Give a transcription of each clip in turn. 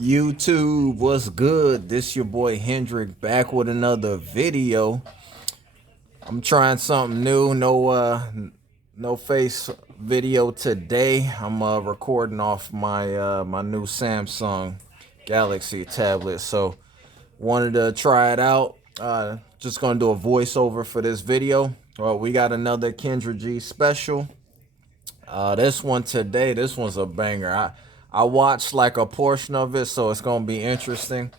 YouTube, what's good? This your boy Hendrick back with another video. I'm trying something new. No face video today. I'm recording off my new Samsung Galaxy tablet. So wanted to try it out. Just gonna do a voiceover for this video. Well, we got another Kendra G special. This one today, this one's a banger. I watched like a portion of it, so it's gonna be interesting.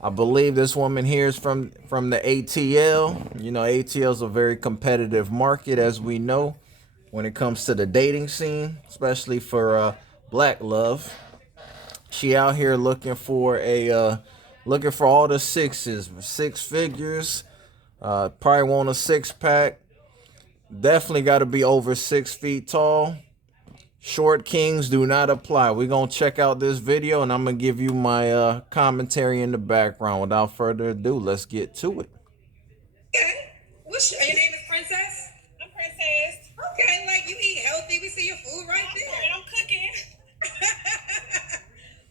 I believe this woman here is from the ATL. You know, ATL is a very competitive market, as we know, when it comes to the dating scene, especially for black love. She out here looking for all the sixes, six figures. Probably want a six pack. Definitely got to be over 6 feet tall. Short kings do not apply. We're going to check out this video, and I'm going to give you my commentary in the background. Without further ado, let's get to it. Okay. Your name is Princess? I'm Princess. Okay, like you eat healthy. We see your food right there. I'm cooking.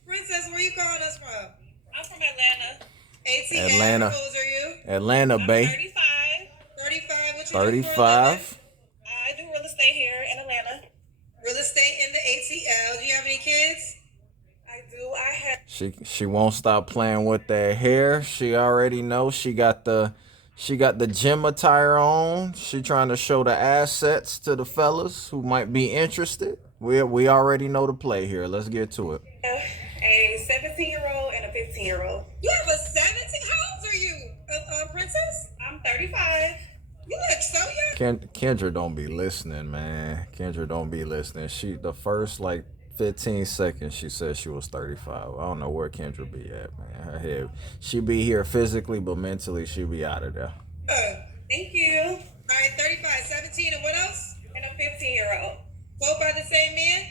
Princess, where you calling us from? I'm from Atlanta. ATL. Atlanta. How old are you? Atlanta, I'm Bay. 35. 35. What you do for a 35. I do real estate here in Atlanta. living? Real estate in the ATL. Do you have any kids? I do. I have. She won't stop playing with that hair. She already knows she got the gym attire on. She trying to show the assets to the fellas who might be interested. We already know the play here. Let's get to it. A 17-year-old and a 15-year-old. You have a 17? How old are you, Princess? I'm 35. You look so young. Kendra don't be listening, man. Kendra don't be listening. The first like 15 seconds she said she was 35. I don't know where Kendra be at, man. Her head. She be here physically, but mentally she be out of there. Thank you. All right, 35, 17, and what else? And a 15-year-old. Both by the same man?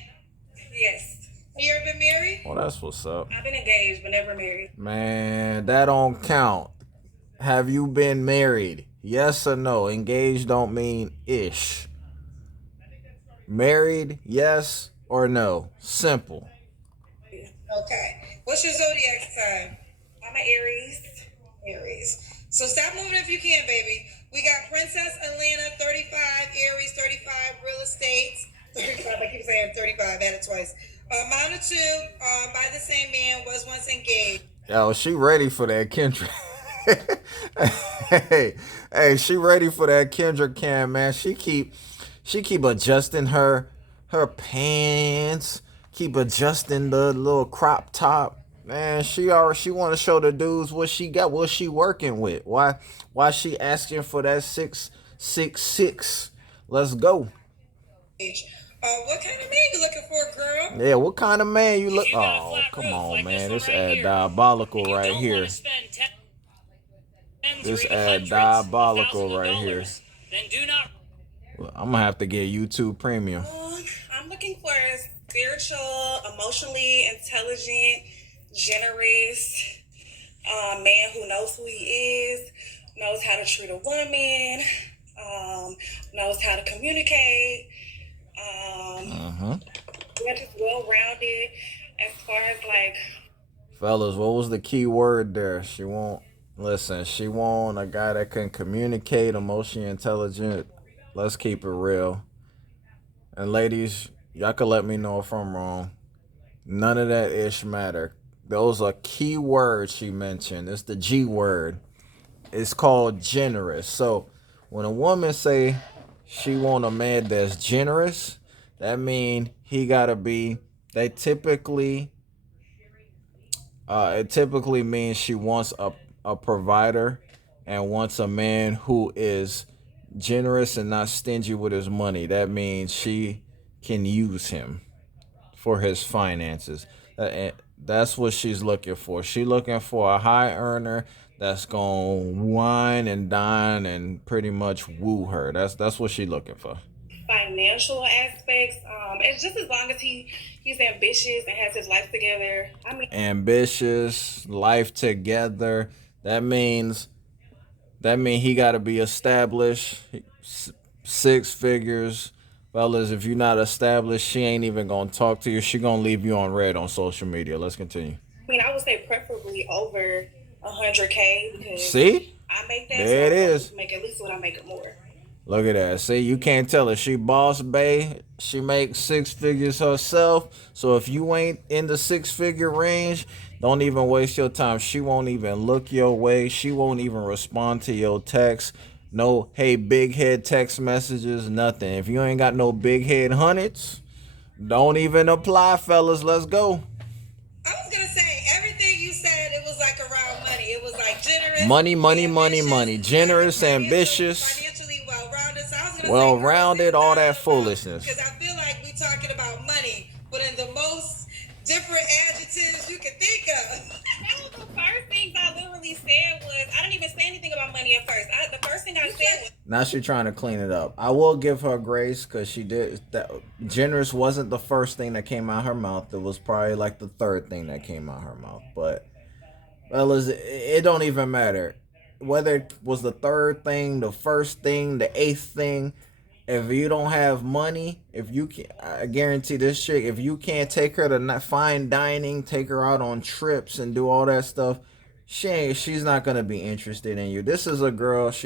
Yes. Have you ever been married? Well, that's what's up. I've been engaged but never married. Man, that don't count. Have you been married? Yes or no? Engaged don't mean ish. Married, yes or no? Simple. Okay. What's your zodiac sign? I'm an Aries. Aries. So stop moving if you can, baby. We got Princess Atlanta, 35, Aries, 35, real estate. 35, I keep saying 35, I had it twice. Mama two, by the same man, was once engaged. Yo, she ready for that Kendra. hey, she ready for that Kendra Cam, man. She keep adjusting her pants, keep adjusting the little crop top. Man, she want to show the dudes what she got, what she working with. Why she asking for that 666? Let's go. What kind of man you looking for, girl? Yeah, what kind of man you look? Oh, come on, man. This ad diabolical right here. This ad diabolical right here. Then do not. I'm gonna have to get YouTube Premium. I'm looking for a spiritual, emotionally intelligent, generous man who knows who he is, knows how to treat a woman, knows how to communicate. They're just well-rounded as far as like. Fellas, what was the key word there? She want a guy that can communicate, emotionally intelligent. Let's keep it real. And ladies, y'all can let me know if I'm wrong. None of that ish matter. Those are key words she mentioned. It's the G word. It's called generous. So when a woman say she want a man that's generous, that mean he gotta be. It typically means she wants a provider and wants a man who is generous and not stingy with his money. That means she can use him for his finances. That's what she's looking for. She's looking for a high earner that's gonna wine and dine and pretty much woo her. That's what she's looking for. Financial aspects. It's just as long as he's ambitious and has his life together. Ambitious, life together. That means he got to be established, 6 figures. Fellas, if you're not established, she ain't even gonna talk to you. She gonna leave you on red on social media. Let's continue. I would say preferably over 100K because See? I make that. There it so I want is. to make at least what I make it more. Look at that. See, you can't tell her. She boss bae. She makes 6 figures herself. So if you ain't in the 6-figure range, don't even waste your time. She won't even look your way. She won't even respond to your text. No, hey, big head text messages, nothing. If you ain't got no big head hundreds, don't even apply, fellas. Let's go. I was gonna say everything you said. It was like around money. It was like generous, Money, money, money, money. Generous, ambitious, financially well-rounded. So I was gonna well-rounded, all that foolishness. Because I feel like we talking about money, but in the most different adjectives you can think of. That was the first thing I literally said was, I didn't even say anything about money at first. The first thing I said was, Now she's trying to clean it up. I will give her grace because she did that. Generous wasn't the first thing that came out her mouth. It was probably like the third thing that came out her mouth. But fellas, it don't even matter whether it was the third thing, the first thing, the eighth thing. If you don't have money, if you can, I guarantee this chick, if you can't take her to fine dining, take her out on trips and do all that stuff, she's not gonna be interested in you. This is a girl. This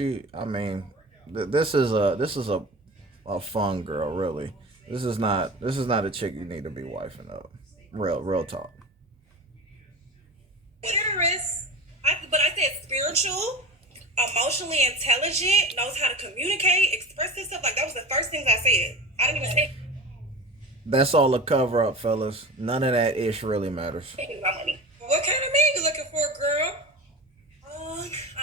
is a fun girl, really. This is not a chick you need to be wifing up. Real talk. Generous. but I said spiritual, emotionally intelligent, knows how to communicate, express herself. Like, that was the first things I said. I didn't even say That's all a cover up, fellas. None of that ish really matters. anything about money. What kind of man you looking for, girl?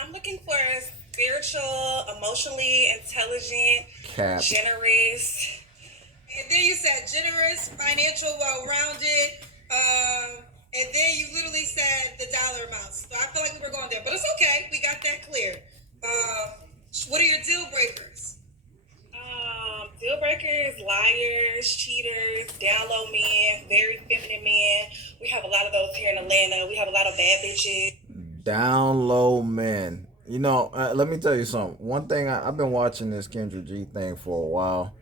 I'm looking for a spiritual, emotionally intelligent, Cap. generous. And then you said generous, financial, well-rounded. And then you literally said the dollar amounts. So I feel like we were going there, but it's okay. We got that clear. What are your deal breakers? Deal breakers, liars, cheaters, down low men, very feminine men. We have a lot of those here in Atlanta. We have a lot of bad bitches. Down low men. You know, let me tell you something. One thing, I've been watching this Kendra G thing for a while.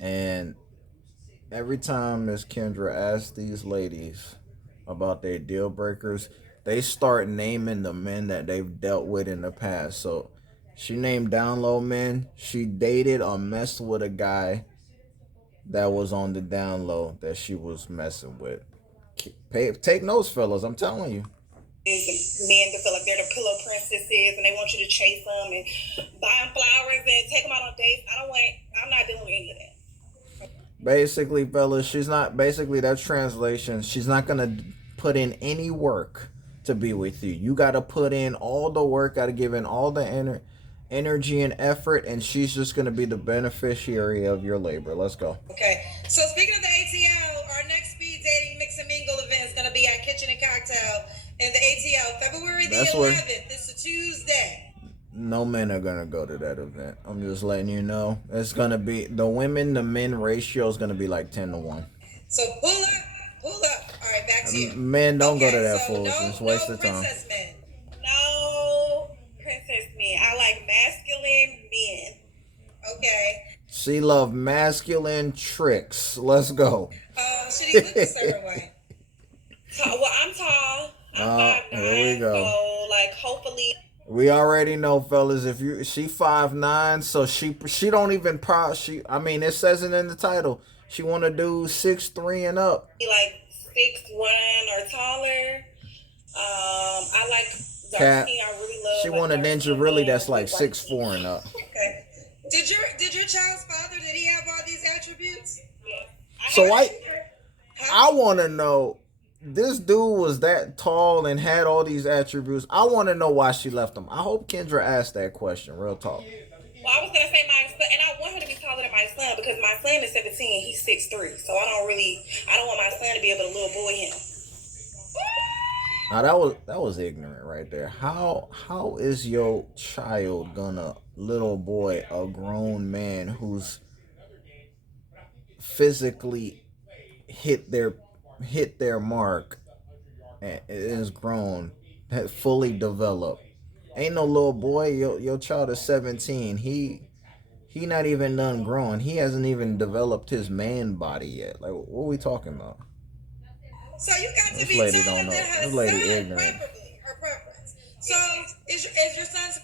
And every time Miss Kendra asks these ladies about their deal breakers, they start naming the men that they've dealt with in the past. So she named down low men. She dated or messed with a guy that was on the down low that she was messing with. Take notes, fellas. I'm telling you. Men that feel like they're the pillow princesses and they want you to chase them and buy them flowers and take them out on dates. I'm not dealing with any of that. Basically, fellas, that's translation. She's not going to put in any work to be with you. You got to put in all the work, got to give in all the energy and effort, and she's just going to be the beneficiary of your labor. Let's go. Okay. So speaking of the ATL, our next speed dating mix and mingle event is going to be at Kitchen and Cocktail in the ATL, February the 11th. This is a Tuesday. No men are going to go to that event. I'm just letting you know. It's going to be, the women to men ratio is going to be like 10-1. So pull up. All right, back to you. Men don't go to that foolishness. Waste of time. Princess men. No princess men. I like masculine men. Okay. She love masculine tricks. Let's go. Should he look a certain way? Well, I'm tall. I'm 5'9", here we go. So, like, hopefully. We already know, fellas. She 5'9", so she don't even it says it in the title. She want to do 6'3" and up. Like 6'1" or taller. I like dark Cat. skin. I really love. She like, want a dark ninja skin really men that's like with white 6'4" and up. Okay. Did your child's father, did he have all these attributes? Yeah. So I want to know, this dude was that tall and had all these attributes. I want to know why she left him. I hope Kendra asked that question. Real talk. Well, I was gonna say my son, and I want her to be taller than my son because my son is 17 and he's 6'3". So I don't want my son to be able to little boy him. Now that was ignorant right there. How is your child gonna little boy a grown man who's physically hit their mark and is grown, fully developed? Ain't no little boy. Your child is 17. He not even done growing. He hasn't even developed his man body yet. Like, what are we talking about? So you got to This be lady taller don't than know. her This lady son, ignorant. preferably, her preference. So is your son's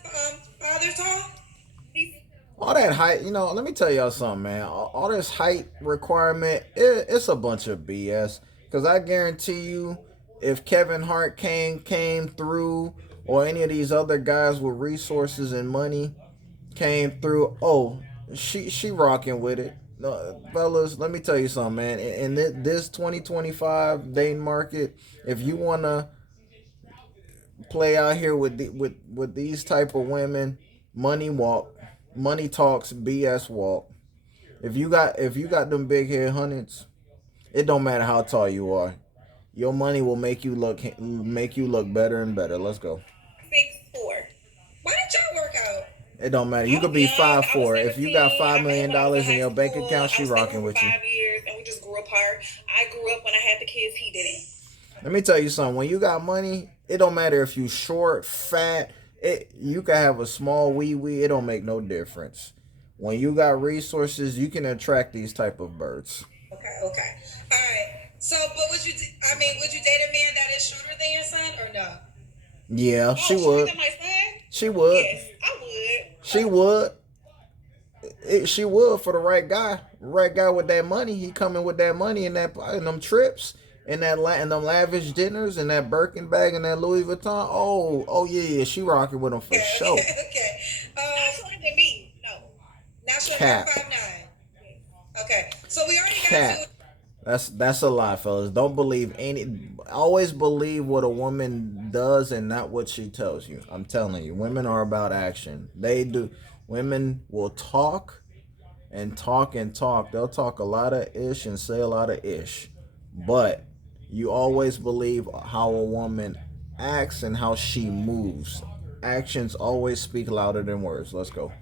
father tall? All that height, let me tell y'all something, man. All this height requirement, it's a bunch of BS. Because I guarantee you, if Kevin Hart came through, or any of these other guys with resources and money came through, oh, she rocking with it. No, fellas, let me tell you something, man. In this 2025 dating market, if you wanna play out here with these type of women, money walk, money talks, BS walk. If you got them big head hundreds, it don't matter how tall you are. Your money will make you look better and better. Let's go. 6'4". Why did y'all work out? It don't matter. I You was could be young. I five was four. If you 17. got I $5 met him million when I was in in high your bank school. account, I she was staying with rocking him for with you. 5 years, and we just grew apart. I grew up when I had the kids. He didn't. Let me tell you something. When you got money, it don't matter if you short, fat. You can have a small wee wee. It don't make no difference. When you got resources, you can attract these type of birds. Okay, okay, all right. So, but would you date a man that is shorter than your son or no? Yeah, she Oh, shorter would. than my son? She would. Yes, I would. She would. She would for the right guy. Right guy with that money. He coming with that money and them trips and and them lavish dinners and that Birkin bag and that Louis Vuitton. Oh yeah. She rocking with him for Okay, sure. okay. Not shorter than me. No. Not shorter than Cap. 5'9". Okay, so we already got Cap. to. That's a lie, fellas. Don't believe always believe what a woman does and not what she tells you. I'm telling you, women are about action. They do. Women will talk and talk and talk. They'll talk a lot of ish and say a lot of ish. But you always believe how a woman acts and how she moves. Actions always speak louder than words. Let's go.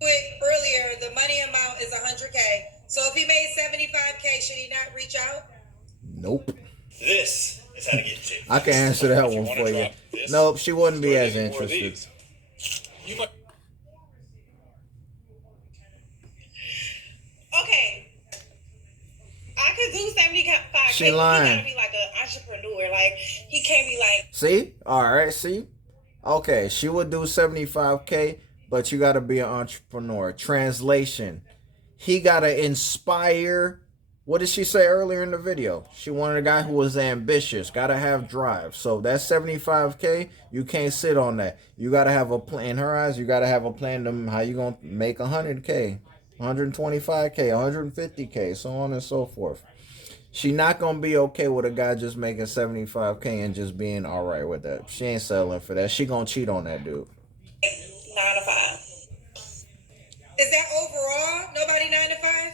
Earlier, the money amount is 100K. So if he made 75K, should he not reach out? Nope. This is how to get tips. I can answer that If you one wanna for you. drop this, Nope, she wouldn't be start as getting more of interested. these. You might. Okay. I could do 75K. She He lying. gotta be like an entrepreneur. Like, he can't be like, See? Alright, see? Okay, she would do 75K, but you gotta be an entrepreneur. Translation. He gotta inspire. What did she say earlier in the video? She wanted a guy who was ambitious, gotta have drive. So that's 75K. You can't sit on that. You gotta have a plan. In her eyes, you gotta have a plan to how you gonna make 100K, 125K, 150K, so on and so forth. She not gonna be okay with a guy just making 75K and just being all right with that. She ain't settling for that. She gonna cheat on that dude. 9 to 5. Is that overall? Nobody 9 to 5?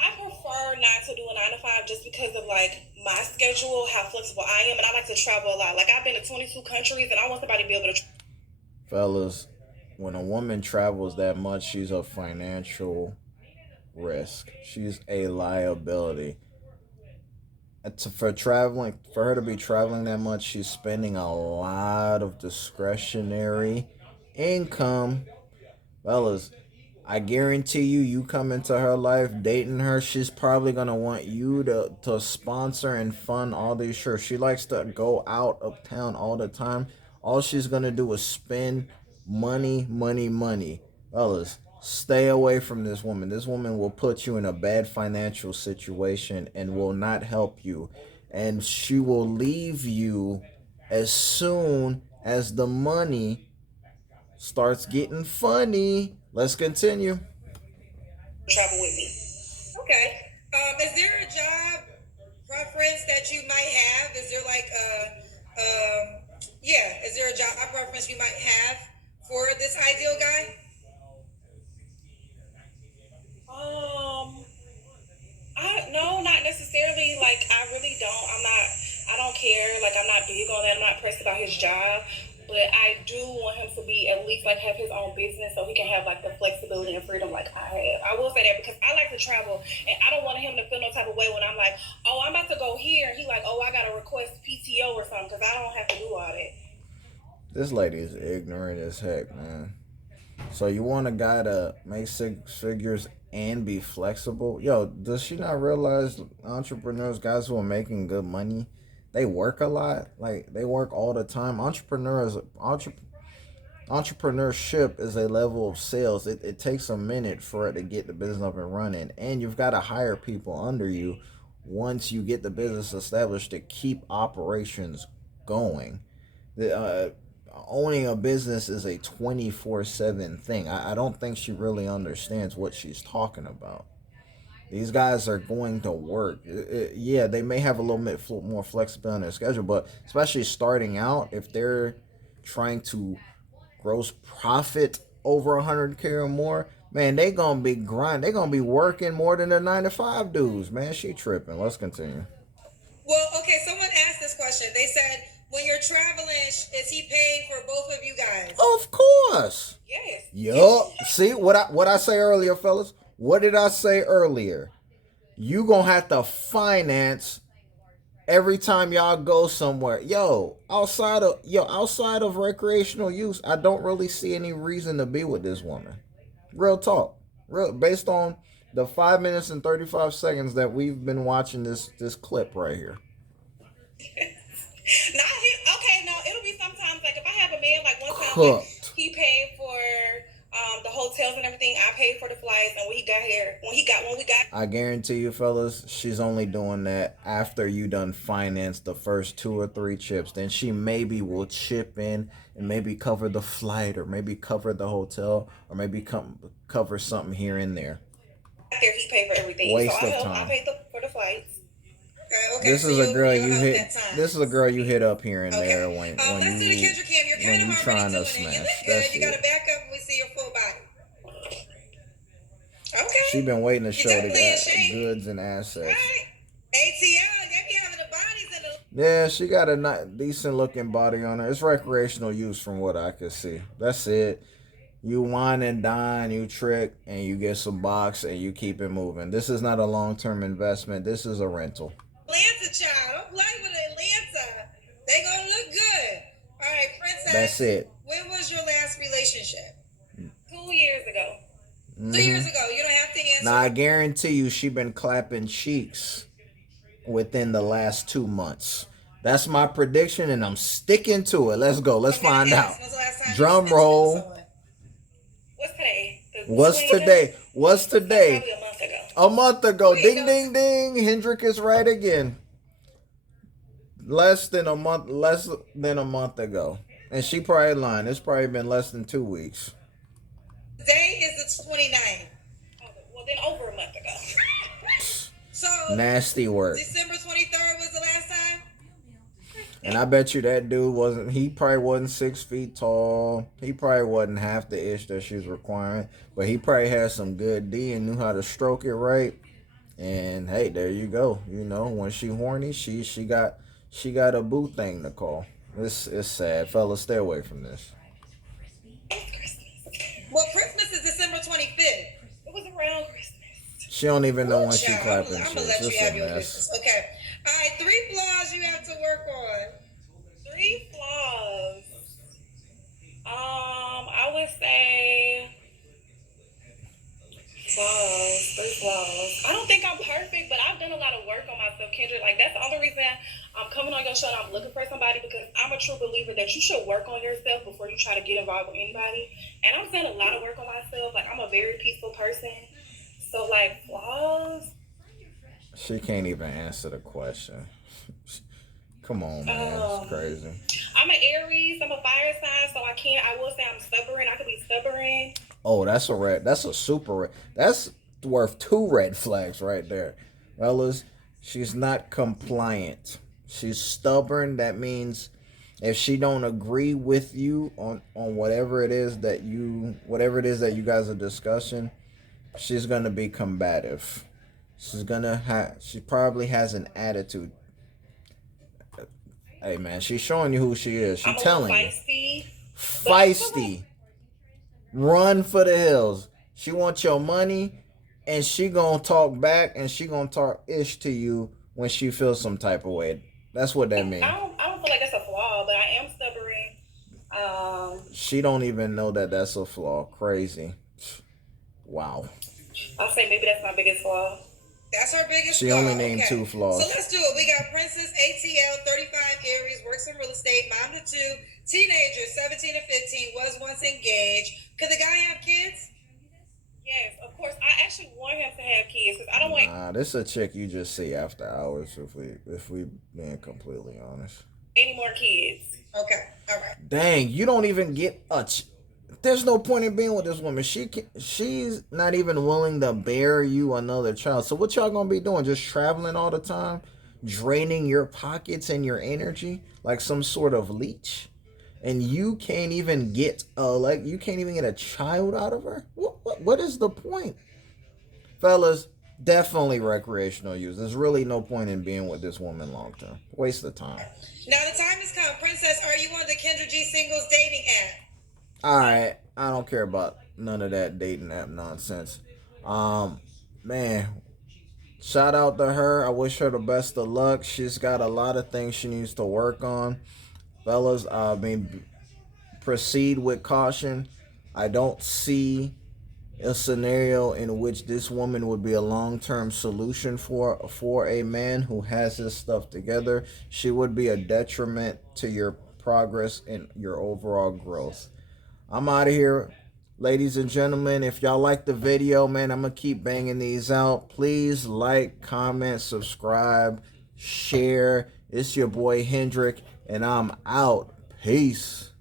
I prefer not to do a 9 to 5 just because of like my schedule, how flexible I am, and I like to travel a lot. Like, I've been to 22 countries, and I want somebody to be able to. Fellas, when a woman travels that much, she's a financial risk. She's a liability. For her to be traveling that much, she's spending a lot of discretionary income. Fellas, I guarantee you come into her life dating her, she's probably gonna want you to sponsor and fund all these trips. She likes to go out of town all the time. All she's gonna do is spend money, money, money. Fellas, stay away from this woman. This woman will put you in a bad financial situation and will not help you. And she will leave you as soon as the money starts getting funny. Let's continue. Travel with me. Okay. Is there a job preference that you might have? Is there like is there a job preference you might have for this ideal guy? No, not necessarily. Like, I really don't. I don't care. Like, I'm not big on that. I'm not pressed about his job. But I do want him to be at least like have his own business so he can have like the flexibility and freedom like I have. I will say that because I like to travel and I don't want him to feel no type of way when I'm like, oh, I'm about to go here. He like, oh, I got to request PTO or something because I don't have to do all that. This lady is ignorant as heck, man. So you want a guy to make six figures and be flexible? Yo, does she not realize entrepreneurs, guys who are making good money, they work a lot. Like they work all the time. Entrepreneurship is a level of sales. It takes a minute for it to get the business up and running, and you've got to hire people under you once you get the business established to keep operations going. The owning a business is a 24/7 thing. I don't think she really understands what she's talking about. These guys are going to work. Yeah, they may have a little bit more flexibility in their schedule, but especially starting out, if they're trying to gross profit over 100K or more, man, they gonna be they gonna be working more than the 9 to 5 dudes. Man, she tripping. Let's continue. Well, okay, someone asked this question. They said, when you're traveling, is he paying for both of you guys? Of course. Yes. Yup. See what I say earlier, fellas? What did I say earlier? You gonna have to finance every time y'all go somewhere. Outside of recreational use, I don't really see any reason to be with this woman. Real talk. Based on the 5 minutes and 35 seconds that we've been watching this clip right here. Okay, no, it'll be sometimes like if I have a man like one time like, Cooked. he paid for the hotels and everything, I paid for the flights, and when we got I guarantee you, fellas, she's only doing that after you done finance the first 2 or 3 chips. Then she maybe will chip in and maybe cover the flight or maybe cover the hotel or maybe cover something here and there. there, he paid for everything. Waste so of I time. paid for the flights. Okay, This so is a girl you'll you help hit. that time. This is a girl you hit up here and Okay. there when Let's do the you Kendra Cam. You're when kind you of trying already to doing it. You smash. look That's good. You got to it. back up and we see your full body. Okay. She been waiting to show the definitely in shape. goods and assets. Right. ATL, they be having the bodies in the... Yeah, she got a decent looking body on her. It's recreational use from what I could see. That's it. You wine and dine, you trick, and you get some box, and you keep it moving. This is not a long-term investment. This is a rental. Atlanta child. Don't play with Atlanta. They gonna look good. All right, Princess. That's it. When was your last relationship? 2 years ago. 2 years ago. You don't have to answer. Now, I guarantee you she been clapping cheeks within the last 2 months. That's my prediction, and I'm sticking to it. Let's go. Let's Okay, find yes. out. When's the last time Drum you spent roll. with someone? What's today? What's today? What's today? Probably a month ago. A month ago. Wait, Ding, no. ding, ding. Hendrick is right again. Less than a month ago. And she probably lying. It's probably been less than 2 weeks. Today is the 29th. Well, then over a month ago. So Nasty work. December 23rd was the last time? And I bet you that dude he probably wasn't 6 feet tall. He probably wasn't half the ish that she's requiring. But he probably had some good D and knew how to stroke it right. And hey, there you go. You know, when she horny, she got a boo thing to call. It's sad. Fellas, stay away from this. Well, Christmas is December 25th. It was around Christmas. She don't even know when she Child, clapping I'm shit. gonna let It's you have a your mess. business. Okay. All right, 3 flaws you have to work on. 3 flaws. I would say flaws. 3 flaws. I don't think I'm perfect, but I've done a lot of work on myself, Kendra. Like that's the only reason I'm coming on your show and I'm looking for somebody, because I'm a true believer that you should work on yourself before you try to get involved with anybody. And I'm saying a lot of work on myself. Like I'm a very peaceful person. So like flaws. She can't even answer the question. Come on, man. It's crazy. I'm an Aries. I'm a fire sign, so I will say I'm stubborn. I could be stubborn. Oh, that's a red. That's a super red. That's worth 2 red flags right there. Fellas, she's not compliant. She's stubborn. That means if she don't agree with you on whatever it is that you guys are discussing, she's gonna be combative. She probably has an attitude. Hey man, she's showing you who she is. She's telling you. Feisty. Run for the hills. She wants your money, and she gonna talk back, and she gonna talk ish to you when she feels some type of way. That's what that means. I don't feel like that's a flaw, but I am stubborn. She don't even know that that's a flaw. Crazy. Wow. I'll say maybe that's my biggest flaw. That's her biggest She flaw. only named 2 flaws. So let's do it. We got Princess ATL, 35 Aries, works in real estate, mom to 2, teenager, 17 to 15, was once engaged. Could the guy have kids? Yes, of course. I actually want him to have kids because I don't want Nah, this a chick you just see after hours. If we being completely honest. any more kids. Okay, all right. Dang, you don't even get there's no point in being with this woman. She's not even willing to bear you another child. So what y'all gonna be doing? Just traveling all the time, draining your pockets and your energy like some sort of leech, and you can't even get a child out of her. What is the point, fellas? Definitely recreational use. There's really no point in being with this woman long term. Waste of time. Now the time has come. Princess, are you on the Kendra G singles dating app? Alright, I don't care about none of that dating app nonsense. Man, shout out to her. I wish her the best of luck. She's got a lot of things she needs to work on. Fellas, proceed with caution. I don't see a scenario in which this woman would be a long-term solution for a man who has his stuff together. She would be a detriment to your progress and your overall growth. I'm out of here, ladies and gentlemen. If y'all like the video, man, I'm gonna keep banging these out. Please like, comment, subscribe, share. It's your boy Hendrick, and I'm out. Peace.